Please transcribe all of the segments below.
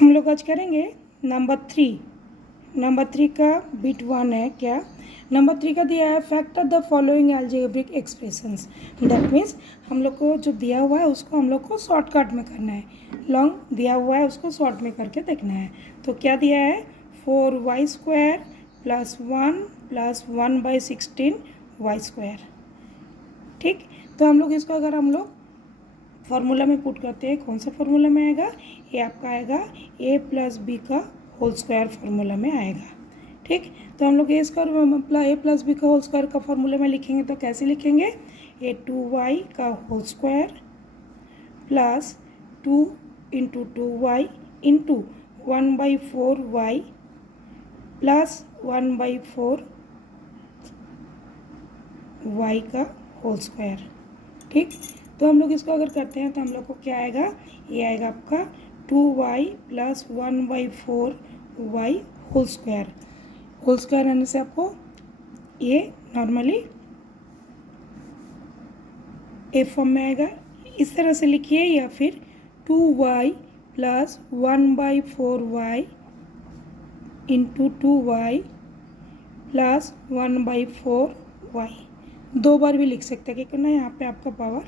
हम लोग आज करेंगे नंबर थ्री का बिट 1 है क्या। नंबर 3 का दिया है factor the following algebraic expressions. That means हम लोग को जो दिया हुआ है उसको हम लोग को शॉर्टकट में करना है, लॉन्ग दिया हुआ है उसको शॉर्ट में करके देखना है। तो क्या दिया है 4y² + 1 + 1/16 y²। ठीक, तो हम लोग इसको अगर हम लोग फार्मूला में पुट करते हैं, कौन सा फार्मूला में आएगा, ये आपका आएगा a + b का होल स्क्वायर फार्मूला में आएगा। ठीक, तो हम लोग a² a + b का होल स्क्वायर का फार्मूला में लिखेंगे तो कैसे लिखेंगे, a 2y का whole square plus 2 × 2y into 1/4y plus 1/4 y का होल स्क्वायर। ठीक, तो हम लोग इसको अगर करते हैं तो हम लोग को क्या आएगा, ये आएगा आपका 2y + 1/4 y होल स्क्वायर आने से आपको ये नॉर्मली ए फॉर्म में आएगा। इस तरह से लिखिए, या फिर 2y + 1/4y into 2y + 1/4y। दो बार भी लिख सकते हैं क्योंकि ना यहाँ पे आपका पावर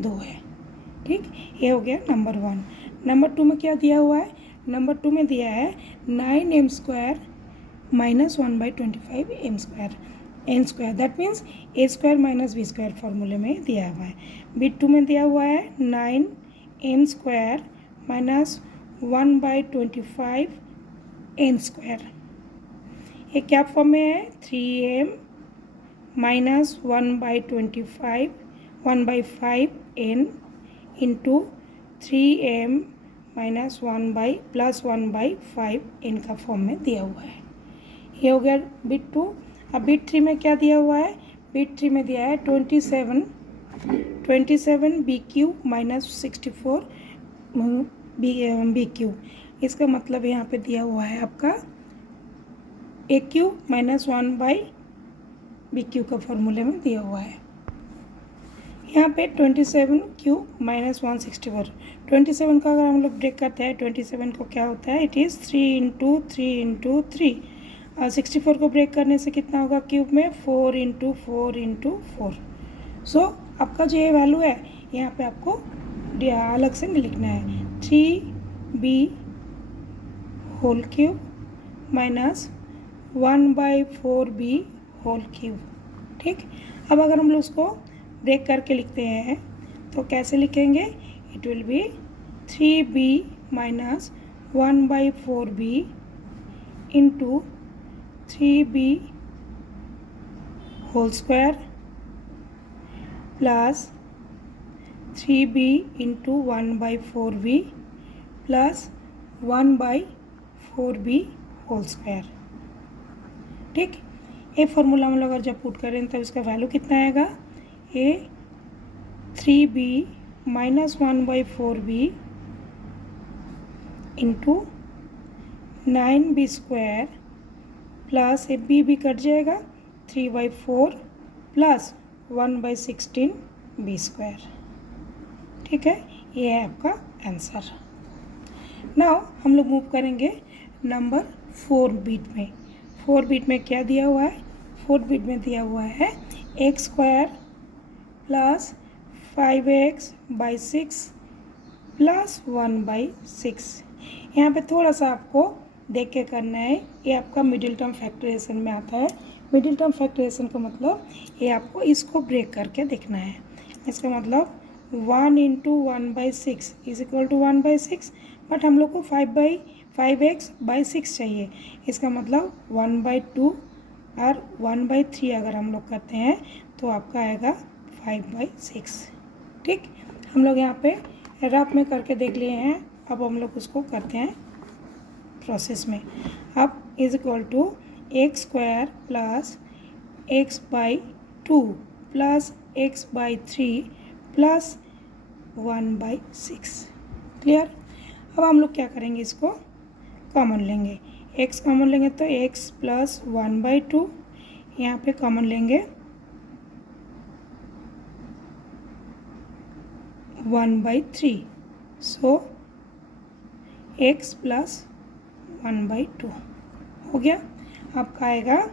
2 है। ठीक, ये हो गया नंबर 1। नंबर 2 में क्या दिया हुआ है, नंबर 2 में दिया है 9m² - 1/25 n²। That means a² - b² फार्मूले में दिया हुआ है। बिट 2 में दिया हुआ है 9m² - 1/25 n²। ये क्या फॉर्म में है, 3m - 1/25 n into 3m - 1/+1/5 n का फॉर्म में दिया हुआ है। ये हो गया बिट 2। अब बिट 3 में क्या दिया हुआ है, बिट 3 में दिया है 27 bq - 64 bq। इसका मतलब यहाँ पे दिया हुआ है आपका aq - 1/bq का फॉर्मूले में दिया हुआ है। यहाँ पे 27q - 164, 27 का अगर हम लोग ब्रेक करते हैं 27 को क्या होता है, इट इज़ 3 × 3 × 3। और 64 को ब्रेक करने से कितना होगा क्यूब में, 4 × 4 × 4। सो आपका जो ये वैल्यू है यहाँ पे आपको अलग से लिखना है, 3b whole cube minus 1/4b whole cube. ठीक, अब अगर हम लोग उसको ब्रेक करके लिखते हैं तो कैसे लिखेंगे, it will be 3b - 1/4b into 3b whole square plus 3b into 1/4b plus 1/4b whole square. ठीक, ये फॉर्मूला हम लोग अगर जब पुट करें तब इसका वैल्यू कितना आएगा, ये 3b - 1/4b into 9b² plus A B cut जाएगा 3/4 प्लस 1/16b²। ठीक है, ये है आपका आंसर। नाउ हम लोग मूव करेंगे नंबर 4 बिट में। 4 बिट में क्या दिया हुआ है, 4 बिट में दिया हुआ है x² प्लस 5x/6 प्लस 1/6। यहाँ पे थोड़ा सा आपको देख के करना है, ये आपका मिडिल टर्म फैक्टराइजेशन में आता है। मिडिल टर्म फैक्टराइजेशन का मतलब ये आपको इसको ब्रेक करके देखना है। इसका मतलब 1 × 1/6 इज इक्वल टू 1/6, बट हम लोग को 5x/6 चाहिए। इसका मतलब 1/2 और 1/3 अगर हम लोग करते हैं तो आपका आएगा 5/6। ठीक, हम लोग यहाँ पे रफ में करके देख लिए हैं, अब हम लोग उसको करते हैं प्रोसेस में। अब is equal to x² plus x/2 plus x/3 plus 1/6। Clear. अब हम लोग क्या करेंगे, इसको कॉमन लेंगे, x कॉमन लेंगे तो x प्लस 1/2, यहाँ पे कॉमन लेंगे 1/3। सो एक्स प्लस 1/2 हो गया। आपका आएगा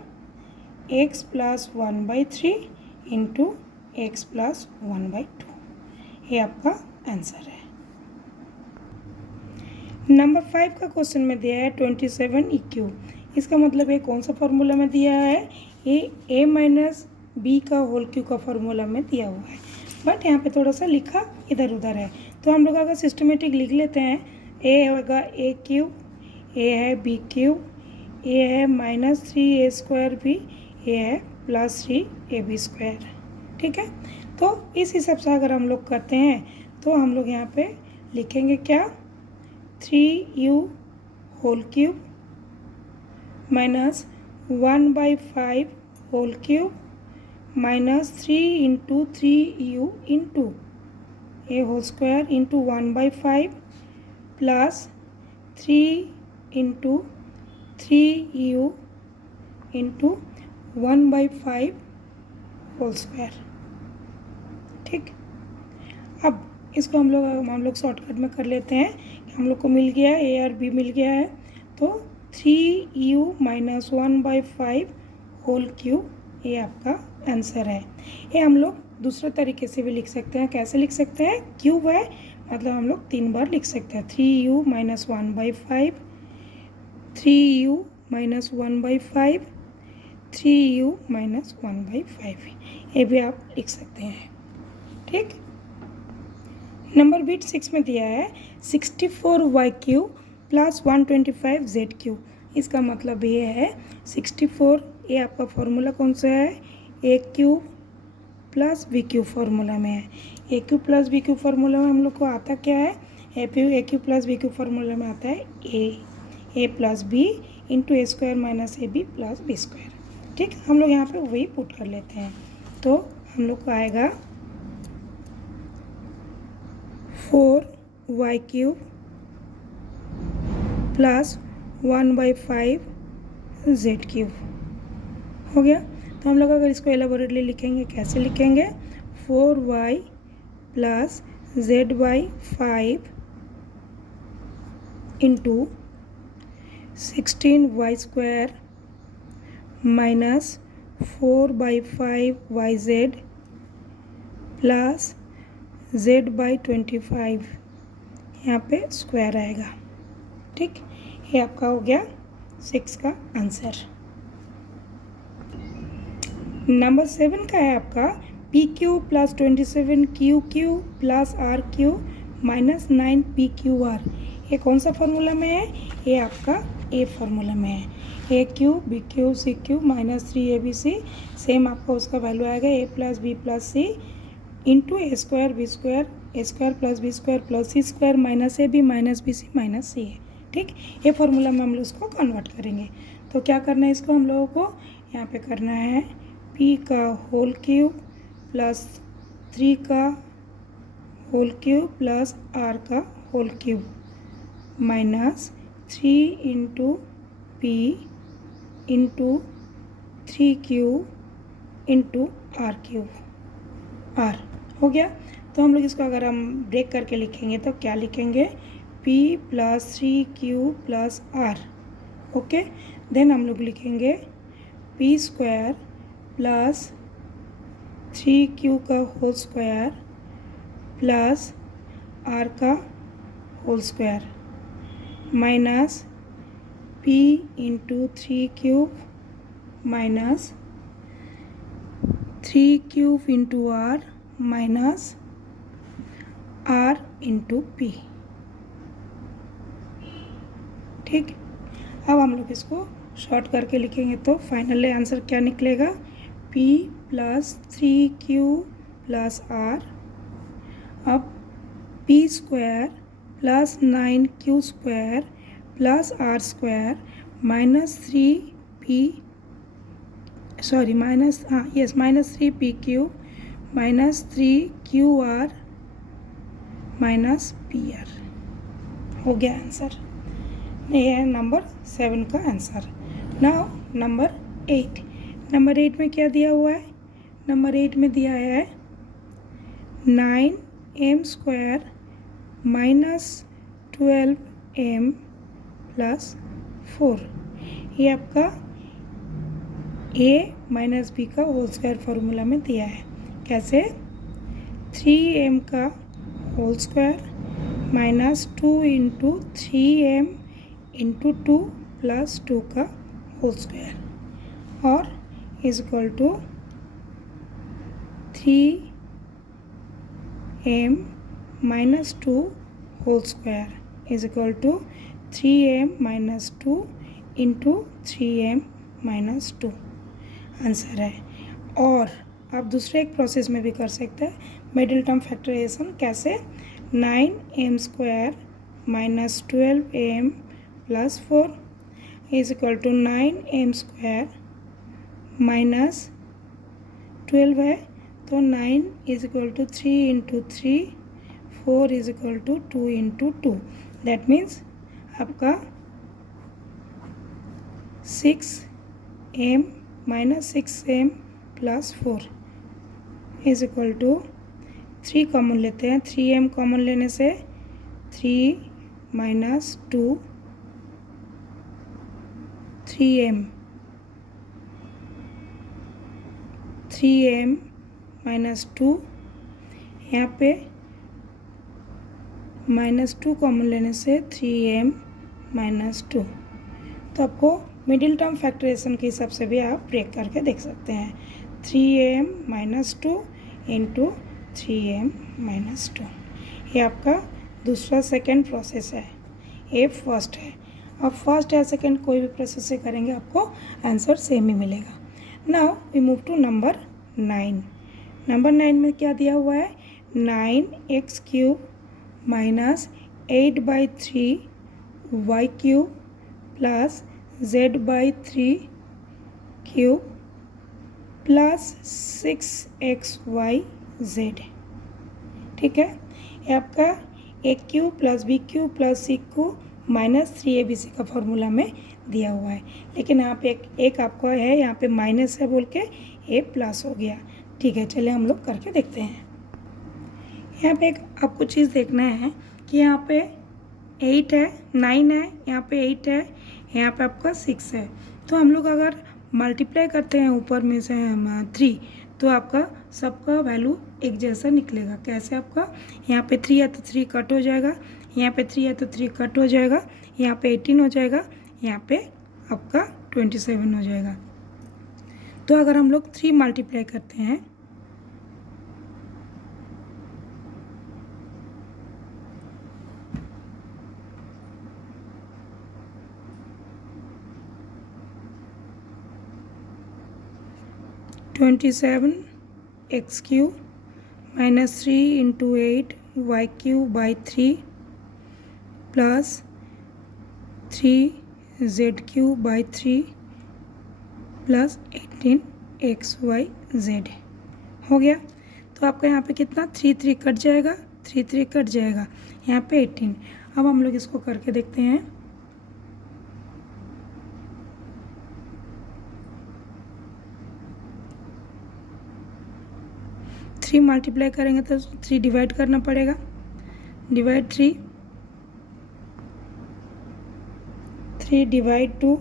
x plus 1/3 into x plus 1/2। ये आपका आंसर है। नंबर 5 का क्वेश्चन में दिया है 27 इसका मतलब ये कौन सा फॉर्मूला में दिया है? ये a माइनस बी का होल क्यू का फॉर्मूला में दिया हुआ है, बट यहाँ पे थोड़ा सा लिखा इधर उधर है। तो हम लोग अगर सिस्टमेटिक लिख लेते हैं, a होगा a क्यूब, a है b क्यूब, a है -3a² भी, a है +3ab²। ठीक है, तो इस हिसाब से अगर हम लोग करते हैं तो हम लोग यहाँ पे लिखेंगे क्या? 3u whole cube minus 1/5 whole cube minus 3 into 3u into A whole square into 1/5 plus 3 into 3u into 1/5 whole square. ठीक, अब इसको हम लोग शॉर्टकट में कर लेते हैं। हम लोग को मिल गया ए और बी मिल गया है, तो 3u माइनस 1/5 होल क्यूब, ये आपका आंसर है। ये हम लोग दूसरे तरीके से भी लिख सकते हैं। कैसे लिख सकते हैं? क्यूब है मतलब हम लोग 3 बार लिख सकते हैं। 3u minus 1/5, 3u minus 1/5, 3u minus 1/5, ये भी आप लिख सकते हैं। ठीक, नंबर बीट 6 में दिया है 64y³ प्लस 125z³। इसका मतलब ये है 64, ये आपका फॉर्मूला कौन सा है? a³ प्लस b³ फार्मूला में है। a³ प्लस b³ फार्मूला में हम लोग को आता क्या है? a³ प्लस b³ फार्मूला में आता है a plus b into a² minus ab plus b²। ठीक, हम लोग यहाँ पे वही पुट कर लेते हैं, तो हम लोग को आएगा 4y³ प्लस 1/5z³ हो गया। तो हम लोग अगर इसको एलाबोरेटली लिखेंगे, कैसे लिखेंगे? 4y plus z/5 into 16y² minus 4/5yz plus z/25, यहाँ पे स्क्वायर आएगा। ठीक, ये आपका हो गया 6 का आंसर। नंबर 7 का है आपका PQ plus 27QQ plus RQ minus 9PQR। ये कौन सा फॉर्मूला में है? ये आपका A फार्मूला में है। AQ BQ CQ minus 3ABC, same आपका उसका वैल्यू आएगा A plus B plus C into A² B² A² plus B² plus C² minus AB minus BC minus C है। ठीक, ये फार्मूला में हम लोग उसको कन्वर्ट करेंगे। तो क्या करना है इसको हम लोगों को? यहाँ पे करना है P का होल क्यूब प्लस 3 का होल क्यूब प्लस R का whole cube minus 3 into P into 3Q into R हो गया। तो हम लोग इसको अगर हम ब्रेक करके लिखेंगे तो क्या लिखेंगे? P plus 3Q plus R। Okay, then हम लोग लिखेंगे P² प्लस 3Q का होल स्क्वायर प्लस R का whole square minus P into 3Q minus 3Q into R minus R into P। ठीक, अब हम लोग इसको शॉर्ट करके लिखेंगे तो फाइनली आंसर क्या निकलेगा? P plus 3Q plus R, अब P² plus 9Q² plus R² minus 3PQ minus 3QR minus PR हो गया आंसर। ये है नंबर 7 का आंसर। Now number 8। नंबर 8 में क्या दिया हुआ है? नंबर 8 में दिया है 9m² माइनस 12 एम प्लस 4। ये आपका ए माइनस बी का होल स्क्वायर फार्मूला में दिया है। कैसे? 3m का whole square minus 2 into 3m into 2 plus 2 का होल स्क्वायर और is equal to 3m minus 2 whole square is equal to 3m minus 2 into 3m minus 2 answer है। और आप दूसरे एक प्रोसेस में भी कर सकते हैं, मिडिल टर्म फैक्टराइजेशन। कैसे? 9m square minus 12m plus 4 is equal to 9m square minus 12 है तो 9 is equal to 3 into 3, 4 is equal to 2 into 2। That means आपका 6m minus 6m plus 4 is equal to 3 common लेते हैं। 3m common लेने से 3 minus 2 3m, 3m minus 2, यहाँ पे minus 2 common लेने से 3m माइनस 2। तो आपको मिडिल टर्म फैक्टराइजेशन के हिसाब से भी आप ब्रेक करके देख सकते हैं। 3m minus 2 into 3m minus 2, ये आपका दूसरा सेकेंड प्रोसेस है। ये फर्स्ट है। अब फर्स्ट या सेकेंड कोई भी प्रोसेस से करेंगे आपको आंसर सेम ही मिलेगा। Now we move to number 9। Number 9 में क्या दिया हुआ है? 9x cube minus 8/3 y cube plus z/3 cube plus 6xyz। ठीक है, ये आपका A cube plus B cube plus C cube minus 3abc का फॉर्मूला में दिया हुआ है। लेकिन यहाँ पे एक आपका है, यहाँ पे माइनस है बोल के ए प्लस हो गया। ठीक है, चलिए हम लोग करके देखते हैं। यहाँ पे एक आपको चीज़ देखना है कि यहाँ पे 8 है, 9 है, यहाँ पे 8 है, यहाँ पे आपका 6 है। तो हम लोग अगर मल्टीप्लाई करते हैं ऊपर में से 3 तो आपका सबका वैल्यू एक जैसा निकलेगा। कैसे? आपका यहाँ पे 3 है तो 3 कट हो जाएगा, यहाँ पे 3 है तो 3 कट हो जाएगा, यहाँ पे 18 हो जाएगा, यहाँ पे आपका 27 हो जाएगा। तो अगर हम लोग 3 मल्टीप्लाई करते हैं x cube minus 3 into 8 y cube by 3 plus 3z cube by 3 plus 18xyz हो गया। तो आपका यहाँ पे कितना 3 कट जाएगा, 3 कट जाएगा, यहाँ पे 18। अब हम लोग इसको करके देखते हैं। थ्री मल्टीप्लाई करेंगे तो 3 डिवाइड करना पड़ेगा, डिवाइड 3 डिवाइड 2,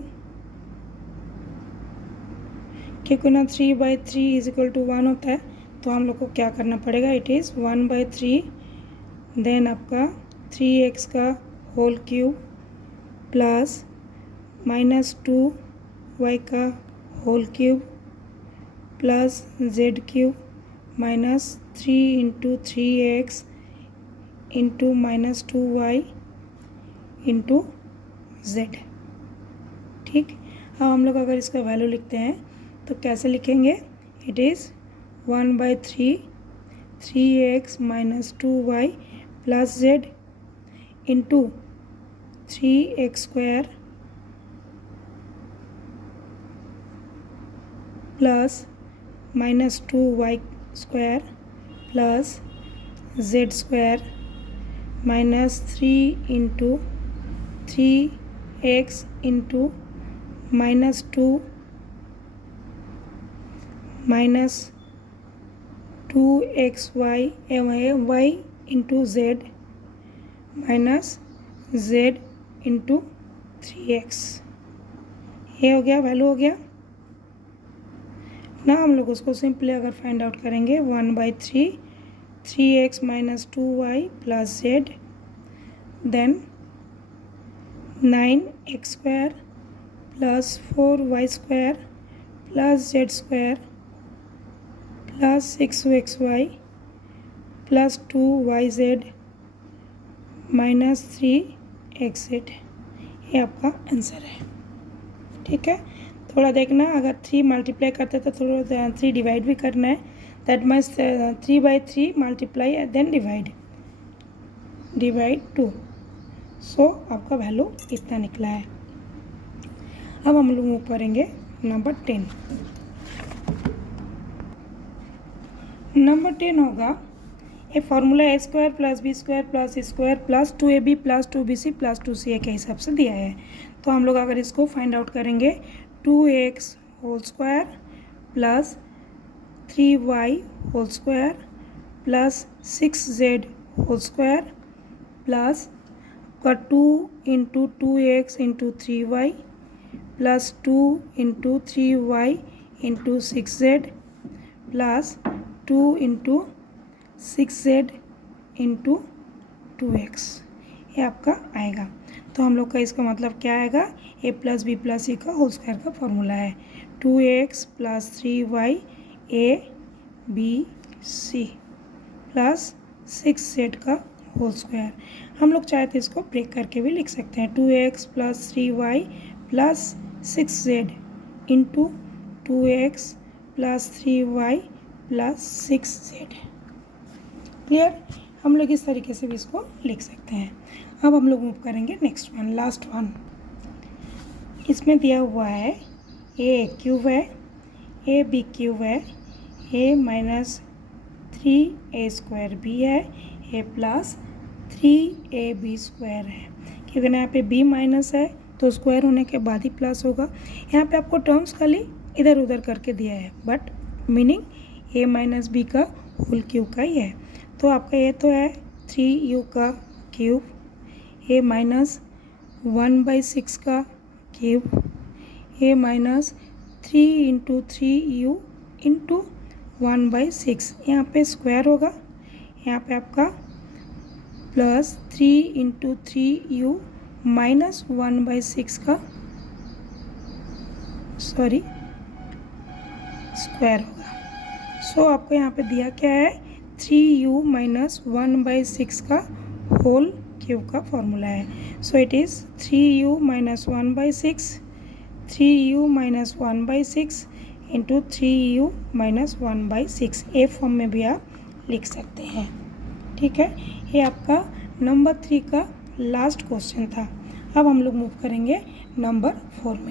क्योंकि ना 3/3 इज इक्वल टू 1 होता है तो हम लोग को क्या करना पड़ेगा? इट इज़ 1/3, देन आपका 3x का whole cube plus minus 2y का whole cube plus z cube minus 3 into 3x into minus 2y into z। ठीक, अब हम लोग अगर इसका वैल्यू लिखते हैं तो कैसे लिखेंगे? It is 1/3 3x minus 2y plus z into 3x square plus minus 2y square plus z square minus 3 into 3x into minus 2 minus 2xy y into z minus z into 3x, ये हो गया, value हो गया ना। हम लोग उसको simply अगर फाइंड आउट करेंगे 1/3 3x minus 2y plus z, then 9x square plus 4y square plus z square plus 6xy plus 2yz minus 3xz, ये आपका आंसर है। ठीक है, थोड़ा देखना, अगर 3 मल्टीप्लाई करते तो थोड़ा 3 डिवाइड भी करना है, that means 3/3 multiply then divide 2, so आपका वैल्यू इतना निकला है। अब हम लोग मूव करेंगे नंबर 10। नंबर 10 होगा A formula A square plus B square plus C square plus 2ab plus 2bc plus 2ca के हिसाब से दिया है। तो हम लोग अगर इसको फाइंड आउट करेंगे 2x whole square plus 3y whole square plus 6z whole square plus 2 into 2x into 3y plus 2 into 3y into 6z plus 2 into 6z into 2x, ये आपका आएगा। तो हम लोग का इसका मतलब क्या आएगा, a प्लस बी प्लस सी का होल स्क्वायर का फॉर्मूला है 2x plus 3y a b c plus 6z का होल स्क्वायर। हम लोग चाहे तो इसको ब्रेक करके भी लिख सकते हैं 2x plus 3y plus 6z into 2x plus 3y plus 6z। Clear, हम लोग इस तरीके से भी इसको लिख सकते हैं। अब हम लोग मूव करेंगे नेक्स्ट वन, लास्ट वन। इसमें दिया हुआ है ए क्यूब है, ए बी क्यूब है, ए माइनस 3a स्क्वायर बी है, ए प्लस 3ab स्क्वायर है। क्योंकि ना यहाँ पे b माइनस है तो स्क्वायर होने के बाद ही प्लस होगा। यहाँ पे आपको टर्म्स खाली इधर उधर करके दिया है, but meaning a minus B का होल क्यूब का ही है। तो आपका ये तो है 3u का क्यूब, a माइनस 1/6 का cube, a minus 3 into 3u into 1/6, यहाँ पे स्क्वायर होगा, यहाँ पे आपका प्लस 3 इंटू 3u माइनस 1/6 का स्क्वायर होगा। सो आपको यहाँ पे दिया क्या है 3u माइनस 1/6 का होल क्यूब का फॉर्मूला है। So it is 3u minus 1/6 3u minus 1/6 into 3u minus 1/6, A form में भी आप लिख सकते हैं। ठीक है, ये आपका नंबर 3 का लास्ट क्वेश्चन था। अब हम लोग मूव करेंगे नंबर 4 में।